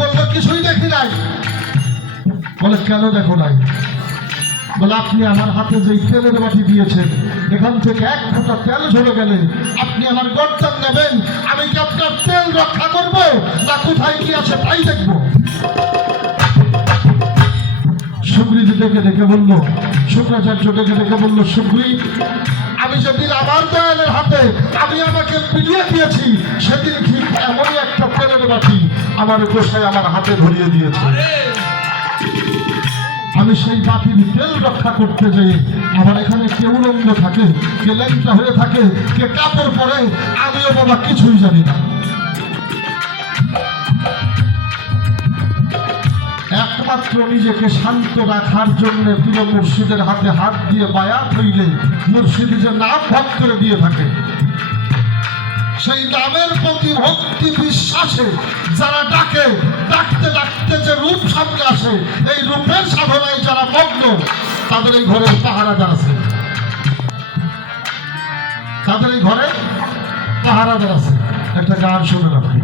বলল, কিছুই দেখি নাই। বলে কেন দেখো নাই? বলে, আপনি আমার হাতে যে তেলের বাটি দিয়েছেন, এখান থেকে এক ফোঁটা তেল ঝরে গেলে আপনি আমার গর্দান নেবেন। আমি কি আপনার তেল রক্ষা করব? না, কোথায় কি আছে তাই দেখব? ডেকে ডেকে বলল, শুক্রাচার্য ডেকে ডেকে বলল সুগ্রীব আমি যেদিন আমার দয়ালের হাতে, আমি আমাকে বিলিয়ে দিয়েছি, সেদিন ঠিক এমনই একটা তেলের বাটি আমার গোসাই আমার হাতে ধরিয়ে দিয়েছে। আমি সেই বাতিল তেল রক্ষা করতে যাই আমার এখানে কেউ উলঙ্গ থাকে, কে লেংটা হয়ে থাকে, কে কাপড় পরে আমিও বাবা কিছুই জানি না। একমাত্র নিজেকে শান্ত রাখার জন্য প্রিয় মুর্শিদের হাতে হাত দিয়ে বায়াত হইলে মুর্শিদ যে নাম ভাগ করে দিয়ে থাকে। সেই নামের প্রতি ভক্তি বিশ্বাসে যারা ডাকে, ডাকতে ডাকতে যে রূপ সামনে আসে, এই রূপের সাধনায় যারা মগ্ন, তাদের এই ঘরে পাহারাদার আছে। তাদের এই ঘরে পাহারাদার আছে। একটা গান শুনে রাখি